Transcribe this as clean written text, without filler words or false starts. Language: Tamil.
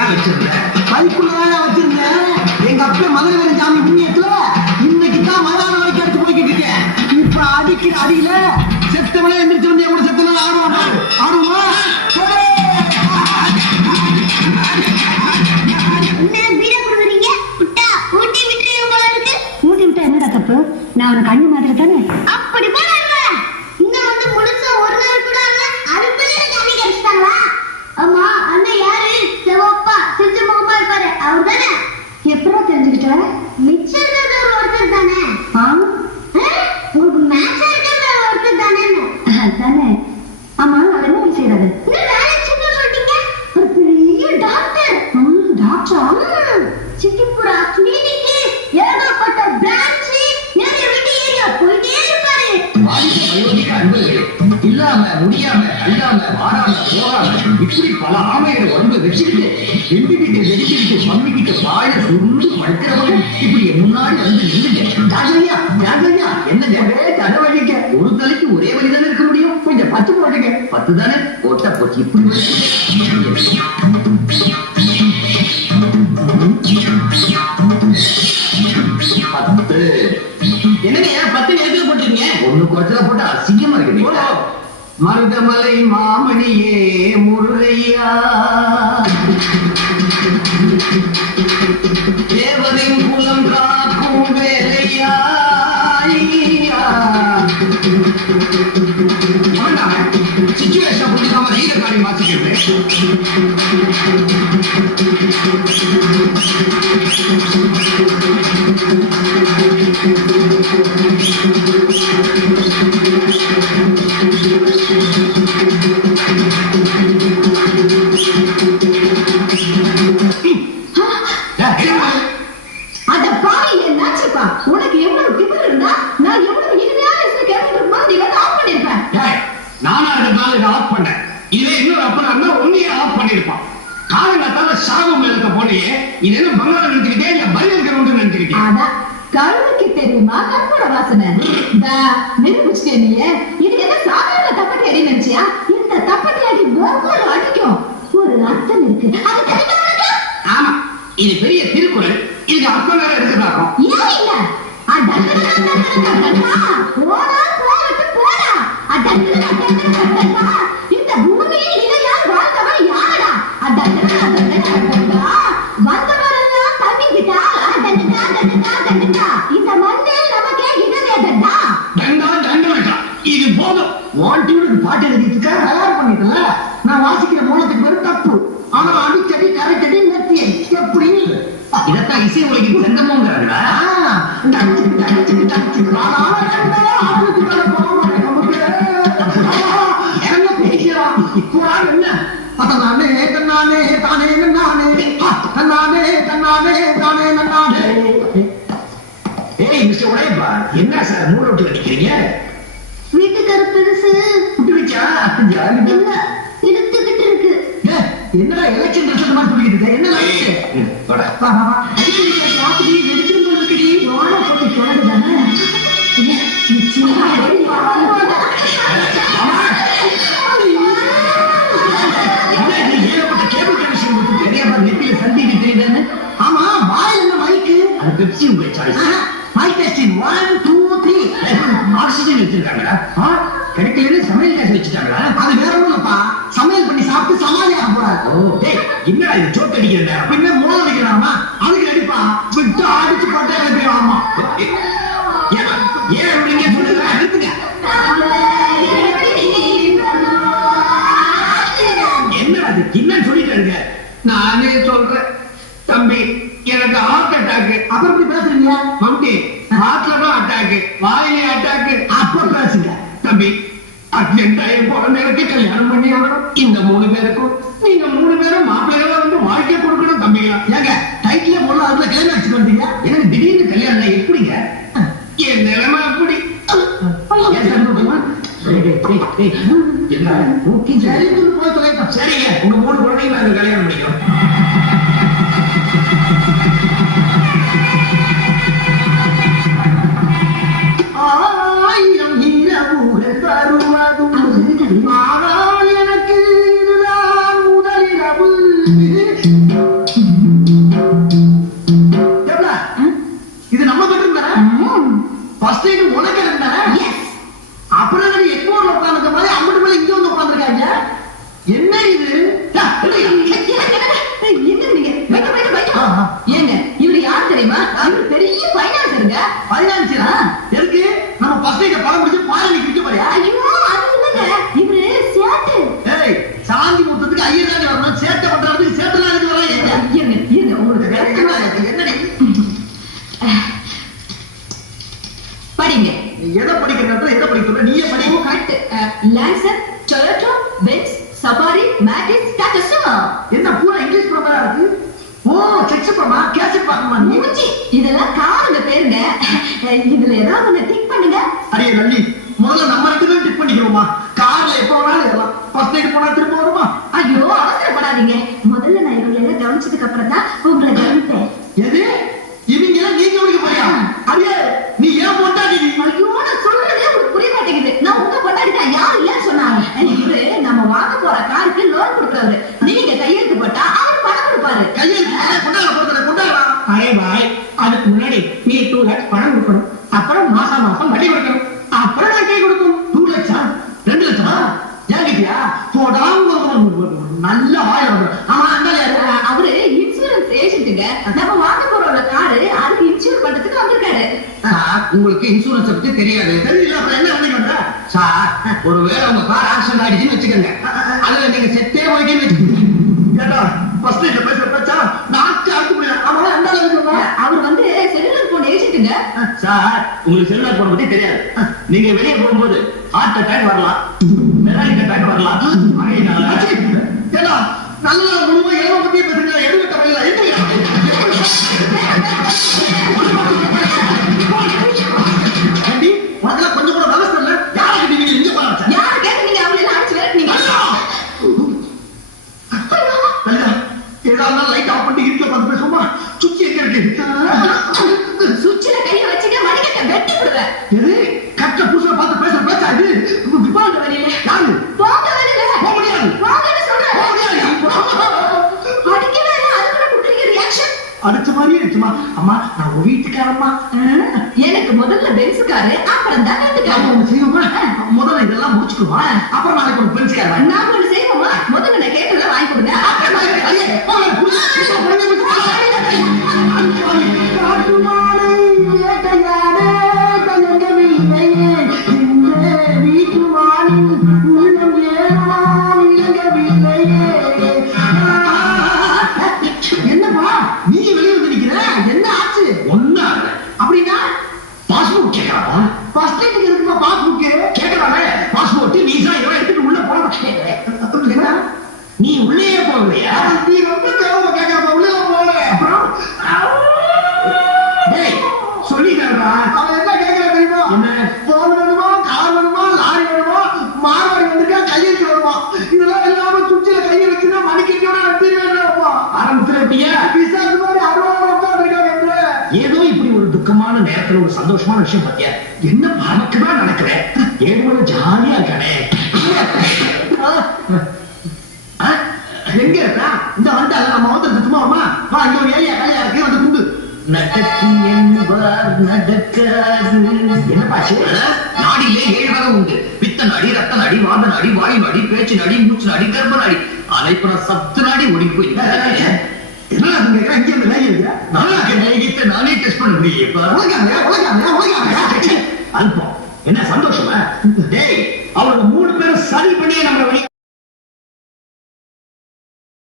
பைக்குள்ளதான் வச்சிருந்தேன். எங்க அப்பா மதுரை சாமி புண்ணியத்துல இன்னைக்குதான் மதான வரைக்கும் எடுத்து போய்கிட்டு இருக்கேன். இப்ப அடிக்கிற அடியில செத்தவனே எந்திரிச்சு வந்து எவ்வளவு செத்தவன ஆடுவாங்க. ஆடுவா தப்பு. நான் உனக்கு கண்ணு மாதிரி தானே. அப்படி போல இன்னும் வந்து முழுசா ஒரு நாள் கூட அதுக்குள்ளே ஜாமி கிடைச்சிட்டாங்களா? அம்மா அண்ணன் யாரு? செவப்பா சிரிச்ச முகமா இருப்பாரு அவர் தானே. எப்படா தெரிஞ்சுக்கிட்ட? மிச்சர் இருக்கிற ஒருத்தர் தானே. உங்களுக்கு மேட்சா இருக்கிற ஒருத்தர் தானே தானே. ஆமா அவர் என்ன செய்யறாரு? வேலை சின்ன சொல்லிட்டீங்க. ஒரு பெரிய டாக்டர். டாக்டரா? சிட்டிப்புரா கிளினிக்கு ஏகப்பட்ட பிரான்ச் நிறைய வீட்டு ஏரியா போயிட்டே இருப்பாரு. இல்லாம முடியாம அல்லாம வாராம போகாம இப்படி பல ஆமைகளை உடம்பு வச்சுக்கிட்டு எம்பிக்கிட்டு வெடிச்சுக்கிட்டு மம்மிக்கிட்டு வாழ சுருந்து படுக்கிறவங்க இப்படி முன்னாடி வந்து நின்றுங்க. ஜாகிரதையா ஜாகிரதையா என்ன தலைவலிக்க ஒரு தலைக்கு ஒரே வழிதானே இருக்க முடியும். கொஞ்சம் 10 போட்டுங்க. 10 தானே போட்டா போச்சு. இப்படி 10 என்னங்க 10 நேரத்துல போட்டுருங்க. ஒண்ணு குறைச்சல போட்டா அசிங்கமா இருக்கு. மருதமலை மாமணியே முருகையா தேவரின் குலம் காக்கும் வேலையா சிச்சுவேஷன் புரியாம ரயில காடி மாத்திக்கிறேன். அட பாவி என்னாச்சுப்பா? உனக்கு எவ்வளவு திமிரு இருந்தா நான் எவ்வளவு இனிமையான இசை கேட்டுட்டு இருக்கும்போது நீ வந்து ஆஃப் பண்ணிருப்பேன். நானா இருக்கிறதுனால இதை ஆஃப் பண்ணேன். இதே இன்னொரு அப்பனா இருந்தா உன்னையே ஆஃப் பண்ணிருப்பான். காலங்காத்தால சாபம் எழுத போனையே இது என்ன பங்களால நினைச்சுக்கிட்டே இல்ல பலி இருக்கிறவங்க நினைச்சுக்கிட்டே. அதான் கருவுக்கு தெரியுமா கற்பூர வாசனை. நிரூபிச்சுட்டே நீயே. இது என்ன சாதாரண தப்பட்டி அடி நினைச்சியா? இந்த தப்பட்டி அடி ஒவ்வொரு அடிக்கும் ஒரு அர்த்தம் இருக்கு. அது தெரியுமா? ஆமா இது பெரிய திருக்குறள். இதுக்கு அர்த்தம் வேற இருக்குதாக்கும். ஏன் இல்ல? போடா போட்டு போடா. இந்த பூமியில் இதையால் வாழ்ந்தவன் யாரடா? வந்தவரெல்லாம் தவிக்கிட்டா இந்த மண்ணில் நமக்கே இடவேதா. தண்டா தண்டா இது போதும். வாண்டியோட பாட்டு எழுதிட்டு தயார் பண்ணிட்டல. நான் வாசிக்கிற மூலத்துக்கு பேரு தப்பு. ஆனா அடிக்கடி கரெக்டடி நெத்தியை எப்படி இதத்தான் இசை உலகின் சங்கமோங்கிறாங்களா? என்ன சார் மூட விட்டு நிக்கிறீங்க? வீட்டுக்கார பெருசு எடுத்துக்கிட்டு இருக்கு. என்னடா எலெக்ஷன் ரிசல்ட் மாதிரி சொல்லிட்டு என்ன ஆமா வாயில் என்ன மைக்கு? அது பெப்சி உங்க சாய்ஸ். Mic testing 1 2 3. ஆக்சிஜன் வச்சிருக்காங்களா? கிடைக்கல சமையல் கேஸ் வச்சுட்டாங்களா? அது வேற ஒண்ணுப்பா. சமையல் பண்ணி சாப்பிட்டு சமாளியா போறாரு. என்னடா இது சோட்டு அடிக்கிற நேரம்? பின்ன மூளை அடிக்கிறாமா? அதுக்கு அடிப்பா விட்டு அடிச்சு போட்டே அடிப்பாமா. ஏன் அப்படிங்க சொல்லுங்க அடிப்புங்க. என்னடா அது என்னன்னு சொல்லிட்டு இருக்க? நானே சொல்றேன் தம்பி எனக்கு ஹார்ட் அட்டாக். அப்புறம் எப்படி பேசுறீங்க? மம்டி ஹார்ட்ல தான் அட்டாக் வாயிலே அட்டாக். அப்ப பேசுங்க தம்பி. அர்ஜென்ட் ஆகி போற நேரத்தை கல்யாணம் பண்ணி ஆகணும். இந்த 3 பேருக்கும் நீங்க 3 பேரும் மாப்பிள்ளைகளா வந்து வாழ்க்கை கொடுக்கணும் தம்பியா. ஏங்க டைட்டிலே போல அதுல கிளைமேக்ஸ் வந்தீங்க. எனக்கு திடீர்னு கல்யாணம் எப்படிங்க? என் நிலைமை அப்படி. சரிங்க உங்க 3 குழந்தைங்க நாங்க கல்யாணம் பண்ணிக்கிறோம். ஆயிரம் இரவுகள் தருவதும் ஆனால் எனக்கு இதுதான் முதலிரவு. இது என்ன நீங்க ஏங்க இவரு யார் தெரியுமா? இவரு பெரிய பைனான்சருங்க. பைனான்சியரா? எதுக்கு? நம்ம ஃபர்ஸ்ட் இத பணம் முடிச்சு பால் விக்க போறியா? ஐயோ அது இல்லங்க, இவரு சேட்டு. ஏய், சாந்தி முத்தத்துக்கு ஐயர் வரணும், சேட்டை பண்றதுக்கு சேட்டெல்லாம் எதுக்கு வரா? ஏங்க உங்களுக்கு விளக்கமா என்னடி படிங்க. நீ எதை படிக்கிறன்ற எதை படிக்கிற? நீயே படி. Correct. Lancer, Toyota, Benz, Safari, Matiz, Tata Sumo. என்ன பூரா இங்கிலீஷ் படமா இருக்கு? ஓ, செக்ஸ் படமா? கேசட் பார்க்கமா நீ? மூஞ்சி, இதெல்லாம் காருங்க பேருங்க. இதுல ஏதாவது ஒண்ணு டிக் பண்ணுங்க. அடே நல்லி, முதல்ல நம்ம ரெண்டு பேரும் டிக் பண்ணிக்கிறோமா? கார்ல எப்ப வேணாலும் ஏறலாம். ஃபர்ஸ்ட் நைட் போனா திரும்ப வருமா? ஐயோ அவசரப்படாதீங்க. முதல்ல நான் இவங்களை கவனிச்சதுக்கு அப்புறம் தான் உங்களை கவனிப்பேன். எது? இவங்க எல்லாம் நீ கவனிக்க போறியா? அடியே, நீ ஏன் போட்டாடி? ஐயோ நான் சொல்றதே உங்களுக்கு புரிய மாட்டேங்குது. நான் உங்க பொண்டாட்டி தான், யாரும் இல்லைன்னு சொன்னாங்க. இவரு நம்ம வாங்க போற காருக்கு லோன் கொடுக்குறவரு. நீங்க கையெழுத்து போட்டா அவர் பணம் கொடுப்பாரு. கையில் கொண்டாடலாம். அரே பாய், அதுக்கு முன்னாடி நீ 2 lakhs பணம் கொடுக்கணும். அப்புறம் மாசம் வட்டி கொடுக்கணும். அப்புறம் நான் கை கொடுக்கணும். 2 லட்சம் 2 லட்சமா? ஏன் கேட்டியா? போடா நல்ல வாயம். ஆமா, அந்த அவரு இன்சூரன்ஸ் ஏஜென்ட்டுங்க. நம்ம வாங்க போற காரு அதுக்கு இன்சூர் பண்றதுக்கு வந்திருக்காரு. உங்களுக்கு இன்சூரன்ஸ் பத்தி தெரியாது. தெரியல, அப்புறம் என்ன பண்ணி வந்தா? சார், ஒருவேளை உங்க கார் ஆக்சிடென்ட் ஆயிடுச்சுன்னு வச்சுக்கோங்க, அதுல நீங்க செத்தே போயிட்டேன்னு வச்சுக்கோங்க. ஏடா, ஃபர்ஸ்ட் நைட்ல பேசுற பேச்சா நாக்கு ஆக்கு முடியல. அவன் அந்த அளவுக்கு சொன்னா. அவர் வந்து செல்லுலர் போன் ஏஜென்ட்டுங்க. சார், உங்களுக்கு செல்லுலார் போன பத்தி தெரியாது. நீங்க வெளியே போகும்போது ஹார்ட் அட்டாக் வரலாம், மெரானிக் அட்டாக் வரலாம். ஏடா, நல்ல முழுமை எதை பத்தியே பேசுறீங்க? எடுக்க வரல. எது ஏண்டி, உனக்கெல்லாம் கொஞ்சம் கூட விவசாயம் இல்ல? யாருக்கு நீங்க இங்க பாருங்க. யாரு கேட்டு நீங்க அவளை எல்லாம் அடிச்சு விரட்டுனீங்க? ஏதாவது லைட் ஆஃப் பண்ணி இருக்க பார்த்து பேசுமா? சுச்சி எங்க இருக்கு? சுவிட்ச்ல கைய வச்சுக்க மணிக்கட்ட வெட்டி விடுவேன். எது? கட்ட புதுசா பார்த்து பேசுற பேச்சா இது? போங்க வெளியில. யாரு? போங்க வெளியில. போக முடியாது. போங்கன்னு சொல்றேன். போக முடியாது. அடிக்கவே இல்லை, அதுக்குள்ள கொடுக்குறீங்க ரியாக்ஷன். அடிச்ச மாதிரியே இருக்குமா? அம்மா, நான் உங்க வீட்டுக்காரம்மா. எனக்கு முதல்ல பென்ஸுக்காரு, அப்புறம் தான் நாம ரெண்டுக்காரு. ஒண்ணு செய்வோமா? முதல்ல இதெல்லாம் முடிச்சுக்குமா, அப்புறம் நாளைக்கு ஒரு பென்ஸ்காரன். நாம ஒண்ணு செய்வோமா? முதல்ல நான் கேட்டதை வாங்கி கொடுங்க, அப்புறம் நான் என்னப்பா நீ வெளியே வந்து நிக்கிற? என்ன ஆச்சு? ஒண்ணா அப்படின்னா பாஸ்போர்ட் கேட்கலாம். ஃபர்ஸ்ட் நைட்டுக்கு இருக்குமா பாஸ்புக்? கேட்கலாமே. பாஸ்போர்ட் விசா இதெல்லாம் எடுத்துட்டு உள்ள போகணும். என்ன? நீ உள்ளே போகலையா? நீ ரொம்ப தேவை கேட்காம உள்ள போல. அப்புறம் டேய், சொல்லிட்டாரா? அவன் என்ன கேட்கறான் தெரியுமா? என்ன? போன் வேணுமா, கார் வேணுமா, லாரி வேணுமா, மார்வாடி வந்திருக்கா, கையெழுத்து வேணுமா? இதெல்லாம் இல்லாம சுவிட்சில கையை வச்சுன்னா மணிக்கட்டியோட வெட்டிடுவேன்ப்பா. ஆரம்பத்துல பிசாசு மாதிரி 60 உட்காந்துருக்காங்க. ஏதோ இப்படி ஒரு துக்கமான நேரத்துல ஒரு சந்தோஷமான விஷயம் பார்த்தியா? என்ன நமக்குதான் நடக்கிறேன். ஏழு ஜாலியா இருக்கானே. எங்க இருக்கா? இந்த வந்தால நம்ம வந்து சும்மா வா, இங்க ஒரு ஏரியா கல்யாணம் இருக்கு, வந்து குண்டு. நடக்கு என்பார் நடக்காது. என்ன பாச்சு? நாடியிலே 7 வகை உண்டு. பித்த நாடி, ரத்த நாடி, வாத நாடி, வாயு நாடி, பேச்சு நாடி, மூச்சு நாடி, கர்ப்ப நாடி, அனைப்புற சத்து நாடி ஓடி போய் என்ன இங்க இருந்து லைன் இருக்கு? நல்லா நேகிட்டு நானே டெஸ்ட் பண்ண முடியப்பா. உலகாங்க அல்பம் என்ன சந்தோஷமா? டேய், அவங்க 3 பேரும் சரி பண்ணியே நம்ம வெளியே